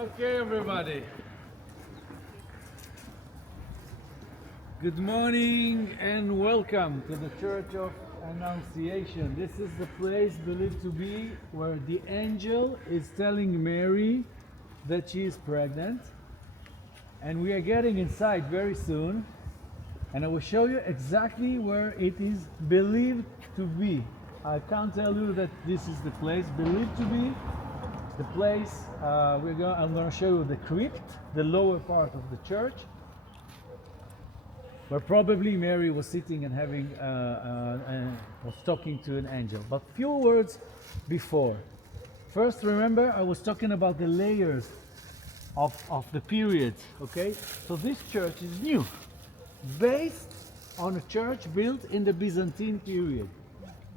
Okay, everybody. Good morning and welcome to the Church of Annunciation. This is the place believed to be where the angel is telling Mary that she is pregnant. And we are getting inside very soon. And I will show you exactly where it is believed to be. I can't tell you that this is the place believed to be. The place, I'm going to show you the crypt, the lower part of the church, where probably Mary was sitting and was talking to an angel. But few words before. First, remember, I was talking about the layers of the period, okay? So this church is new, based on a church built in the Byzantine period.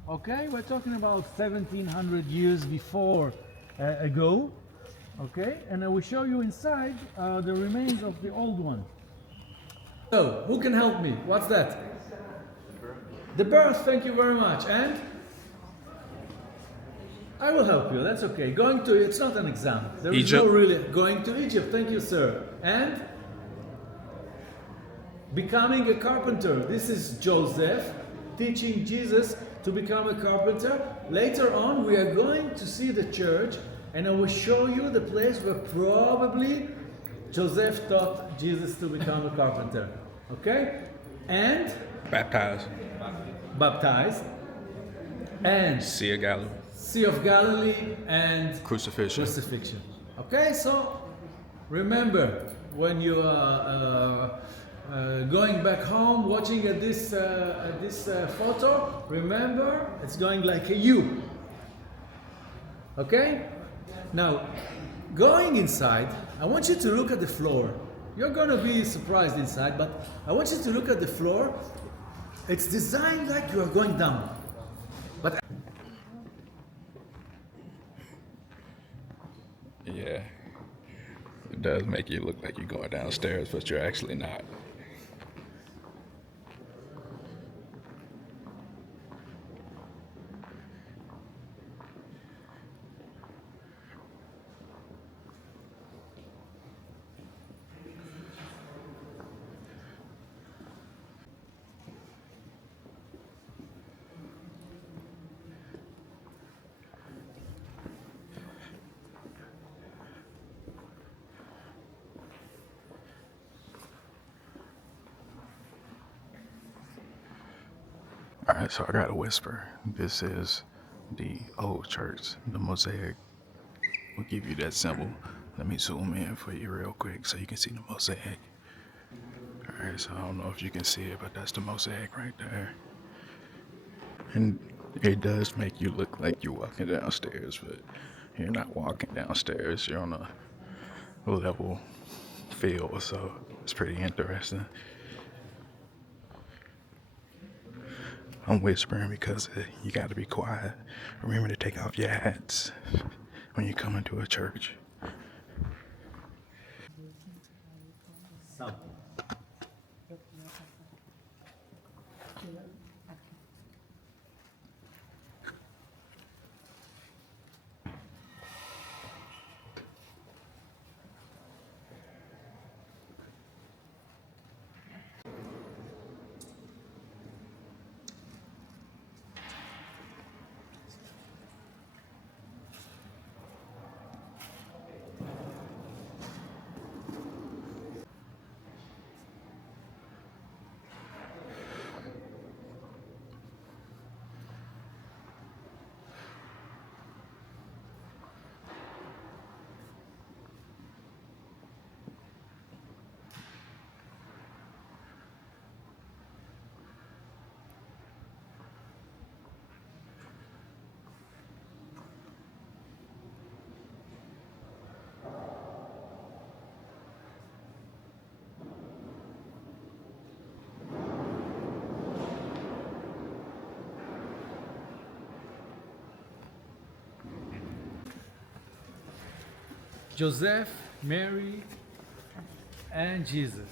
Okay, we're talking about 1700 years before ago, okay, and I will show you inside the remains of the old one. So, who can help me? What's that? The birth, thank you very much. And? I will help you, that's okay. Going to, it's not an exam. There is no really, going to Egypt, thank you, sir. And? Becoming a carpenter. This is Joseph teaching Jesus to become a carpenter. Later on, we are going to see the church, and I will show you the place where probably Joseph taught Jesus to become a carpenter. Okay? And? Baptized. And? Sea of Galilee. Sea of Galilee and? Crucifixion. Okay, so remember, when you are going back home, watching at this photo, remember, it's going like a U. Okay? Now, going inside, I want you to look at the floor. You're going to be surprised inside, but I want you to look at the floor. It's designed like you are going down. But Yeah. It does make you look like you're going downstairs, but you're actually not. All right, so I got a whisper. This is the old church, the mosaic. We'll give you that symbol. Let me zoom in for you real quick so you can see the mosaic. All right, so I don't know if you can see it, but that's the mosaic right there. And it does make you look like you're walking downstairs, but you're not walking downstairs. You're on a level field, so it's pretty interesting. I'm whispering because you got to be quiet. Remember to take off your hats when you come into a church. Joseph, Mary, and Jesus.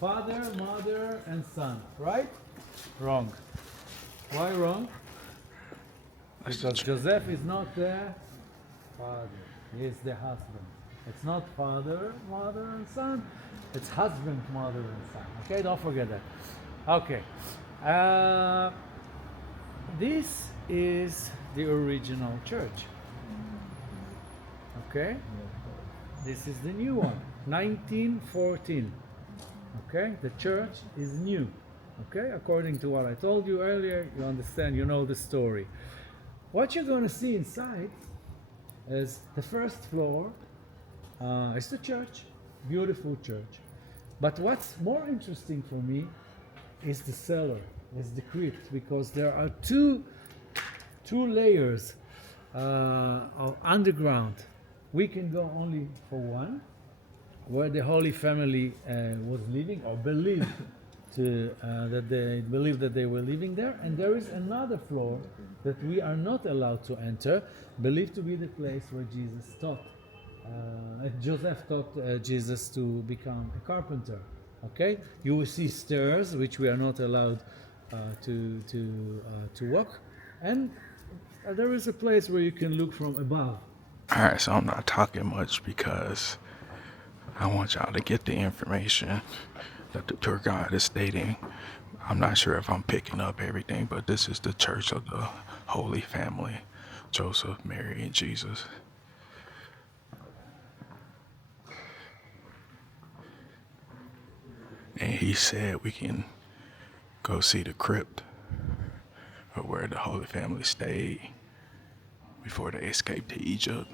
Father, mother, and son. Right? Wrong. Why wrong? Because Joseph is not the father. He is the husband. It's not father, mother, and son. It's husband, mother, and son. Okay, don't forget that. Okay. This is the original church. Okay? This is the new one, 1914. Okay? The church is new. Okay? According to what I told you earlier, you understand, you know the story. What you're going to see inside is the first floor is the church, beautiful church. But what's more interesting for me is the cellar, is the crypt, because there are two layers of underground. We can go only for one, where the Holy Family was living, or believed that they were living there, and there is another floor that we are not allowed to enter, believed to be the place where Jesus taught. Joseph taught Jesus to become a carpenter. Okay, you will see stairs which we are not allowed to walk, and there is a place where you can look from above. All right, so I'm not talking much because I want y'all to get the information that the tour guide is stating. I'm not sure if I'm picking up everything, but this is the Church of the Holy Family, Joseph, Mary, and Jesus. And he said we can go see the crypt of where the Holy Family stayed before they escaped to Egypt.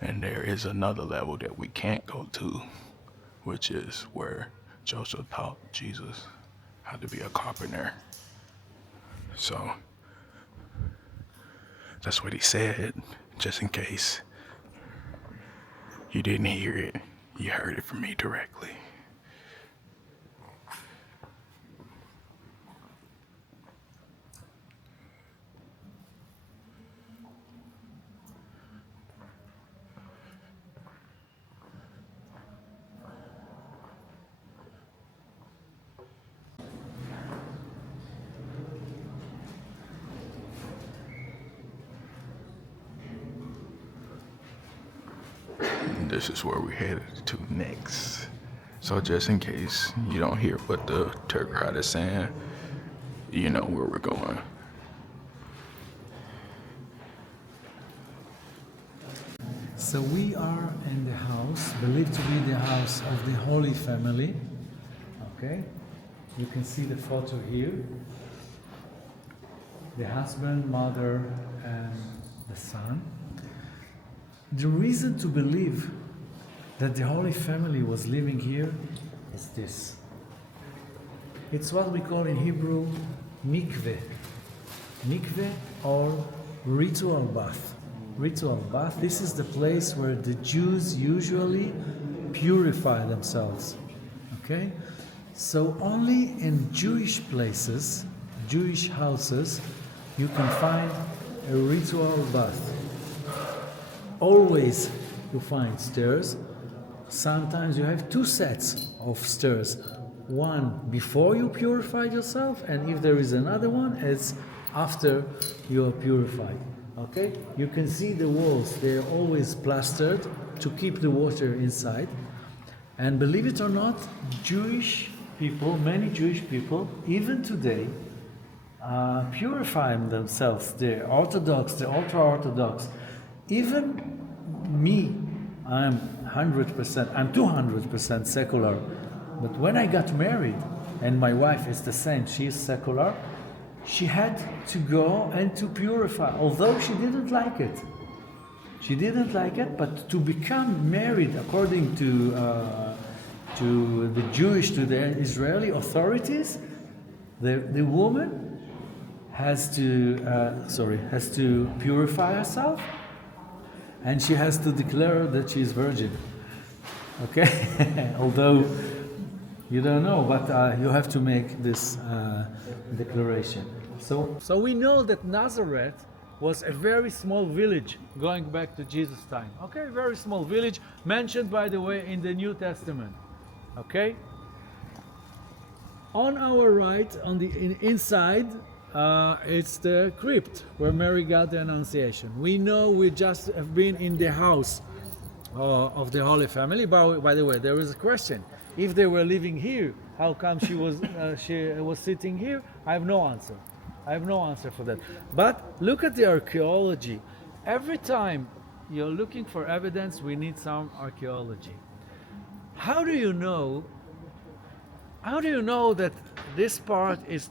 And there is another level that we can't go to, which is where Joseph taught Jesus how to be a carpenter. So that's what he said, just in case you didn't hear it, you heard it from me directly. This is where we're headed to next. So just in case you don't hear what the tour guide is saying, you know where we're going. So we are in the house, believed to be the house of the Holy Family. Okay, you can see the photo here. The husband, mother, and the son. The reason to believe that the Holy Family was living here is this. It's what we call in Hebrew mikveh. Mikveh or ritual bath. Ritual bath, this is the place where the Jews usually purify themselves. Okay? So only in Jewish places, Jewish houses, you can find a ritual bath. Always you find stairs. Sometimes you have two sets of stairs. One before you purified yourself, and if there is another one, it's after you are purified. Okay? You can see the walls, they're always plastered to keep the water inside. And believe it or not, Jewish people, many Jewish people, even today, purify themselves. The Orthodox, the ultra-Orthodox. Even me, I'm 200% secular. But when I got married, and my wife is the same, she is secular, she had to go and to purify, although she didn't like it. She didn't like it, but to become married according to the Jewish, to the Israeli authorities, the woman has to purify herself, and she has to declare that she is virgin. Okay, although you don't know, but you have to make this declaration. So we know that Nazareth was a very small village going back to Jesus' time. Okay, very small village, mentioned by the way in the New Testament. Okay. On our right, on the inside, it's the crypt where Mary got the Annunciation. We know we just have been in the house of the Holy Family. By the way, there is a question. If they were living here, how come she was sitting here? I have no answer. I have no answer for that. But look at the archaeology. Every time you're looking for evidence, we need some archaeology. How do you know? How do you know that this part is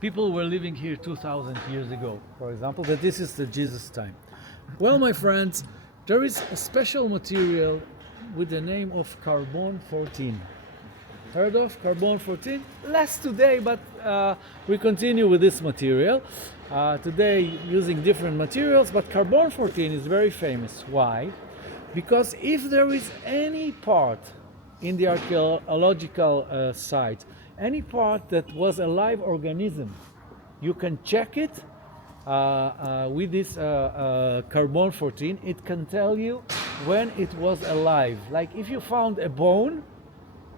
people were living here 2,000 years ago, for example, that this is the Jesus time? Well, my friends, there is a special material with the name of carbon 14. Heard of carbon 14? Less today, but we continue with this material. Today using different materials, but carbon 14 is very famous. Why? Because if there is any part in the archaeological site, any part that was a live organism, you can check it with this carbon 14. It can tell you when it was alive. Like if you found a bone,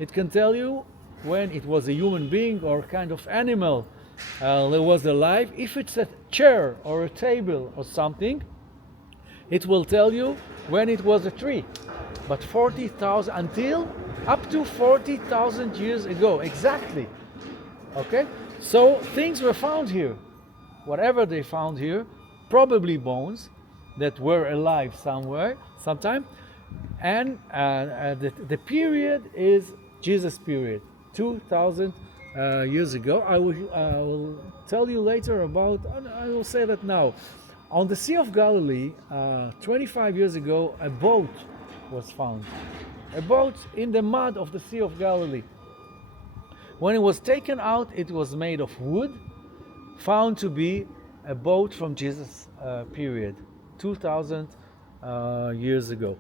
it can tell you when it was a human being or kind of animal that was alive. If it's a chair or a table or something, it will tell you when it was a tree. But 40,000 until up to 40,000 years ago, exactly. Okay, so things were found here. Whatever they found here, probably bones that were alive somewhere, sometime, and the period is Jesus period, 2,000 years ago. I will tell you later about. I will say that now. On the Sea of Galilee, 25 years ago, a boat was found. A boat in the mud of the Sea of Galilee. When it was taken out, it was made of wood, found to be a boat from Jesus' period, 2,000 years ago.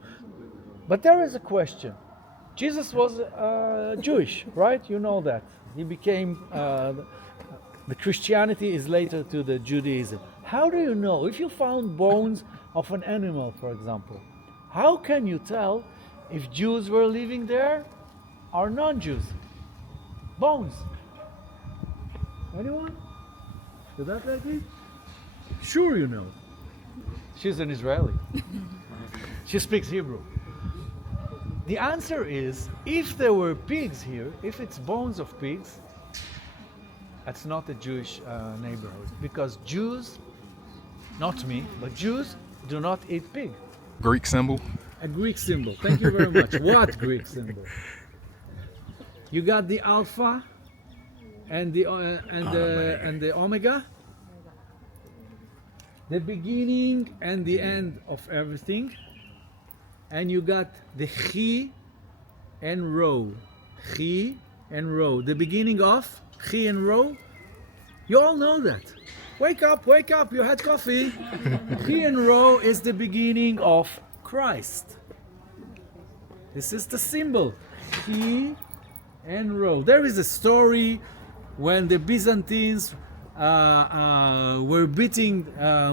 But there is a question. Jesus was Jewish, right? You know that. He became, the Christianity is later to the Judaism. How do you know? If you found bones of an animal, for example, how can you tell if Jews were living there or non-Jews? Bones. Anyone? Is that like it? Sure you know. She's an Israeli. She speaks Hebrew. The answer is, if there were pigs here, if it's bones of pigs, that's not a Jewish neighborhood. Because Jews, not me, but Jews do not eat pig. Greek symbol. A Greek symbol. Thank you very much. What Greek symbol? You got the alpha and the omega, the beginning and the end of everything, and you got the chi and rho. Chi and rho. The beginning of chi and rho. You all know that. Wake up, you had coffee. Chi and rho is the beginning of Christ. This is the symbol. Chi and rho. There is a story when the Byzantines were beating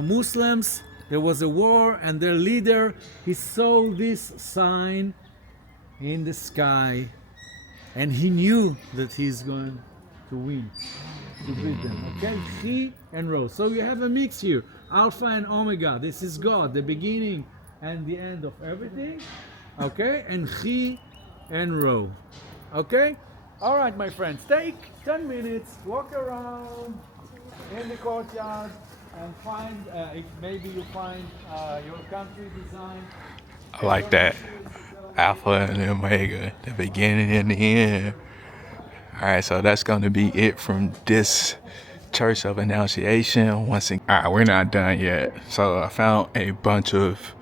Muslims. There was a war, and their leader, he saw this sign in the sky, and he knew that he's going to win, to beat them. Okay, Chi and Rho. So you have a mix here, Alpha and Omega. This is God, the beginning and the end of everything. Okay, and Chi and Rho. Okay. All right, my friends. Take 10 minutes, walk around in the courtyard, and find, if maybe you find your country design. I like that. Alpha and Omega, the beginning and the end. All right, so that's going to be it from this Church of Annunciation. Once again, all right, we're not done yet. So I found a bunch of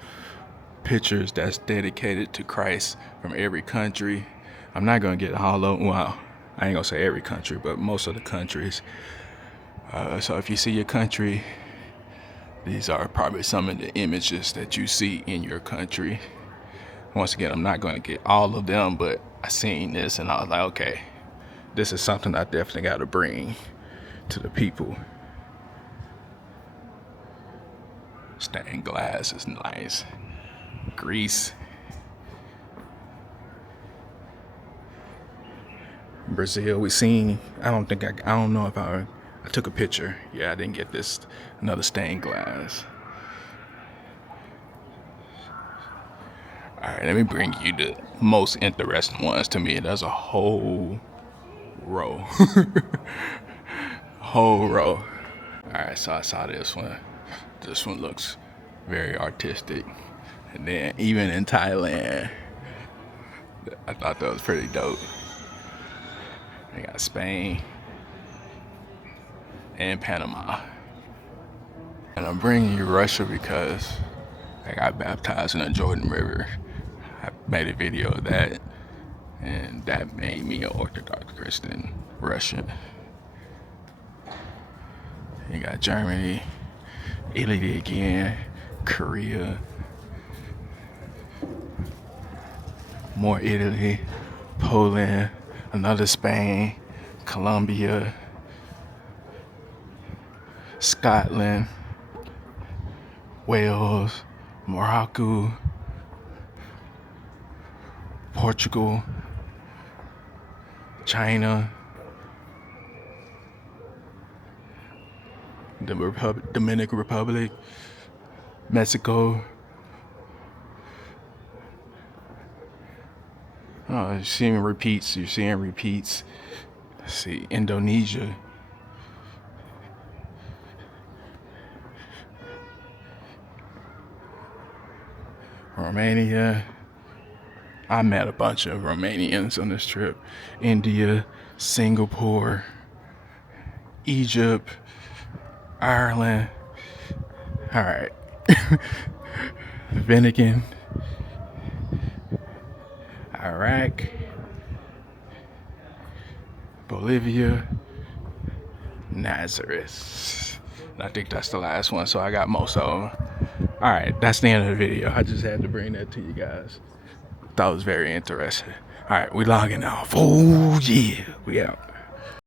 pictures that's dedicated to Christ from every country. I'm not going to get all of them. Well, I ain't going to say every country, but most of the countries. So if you see your country, these are probably some of the images that you see in your country. Once again, I'm not going to get all of them, but I seen this and I was like, okay, this is something I definitely got to bring to the people. Stained glass is nice. Greece. Brazil, we seen, I don't know if I took a picture. Yeah, I didn't get this, another stained glass. All right, let me bring you the most interesting ones to me. There's a whole row. Whole row. All right, so I saw this one. This one looks very artistic. And then even in Thailand, I thought that was pretty dope. They got Spain and Panama. And I'm bringing you Russia because I got baptized in the Jordan River. I made a video of that, and that made me an Orthodox Christian Russian. You got Germany, Italy again, Korea, more Italy, Poland, another Spain, Colombia, Scotland, Wales, Morocco, Portugal, China, the Dominican Republic, Mexico. Oh, you're seeing repeats. Let's see, Indonesia. Romania. I met a bunch of Romanians on this trip. India, Singapore, Egypt, Ireland. All right. Vatican, Iraq, Bolivia, Nazareth. I think that's the last one, so I got most of them. All right, that's the end of the video. I just had to bring that to you guys. Thought it was very interesting. All right, we logging off. Oh, yeah. We out.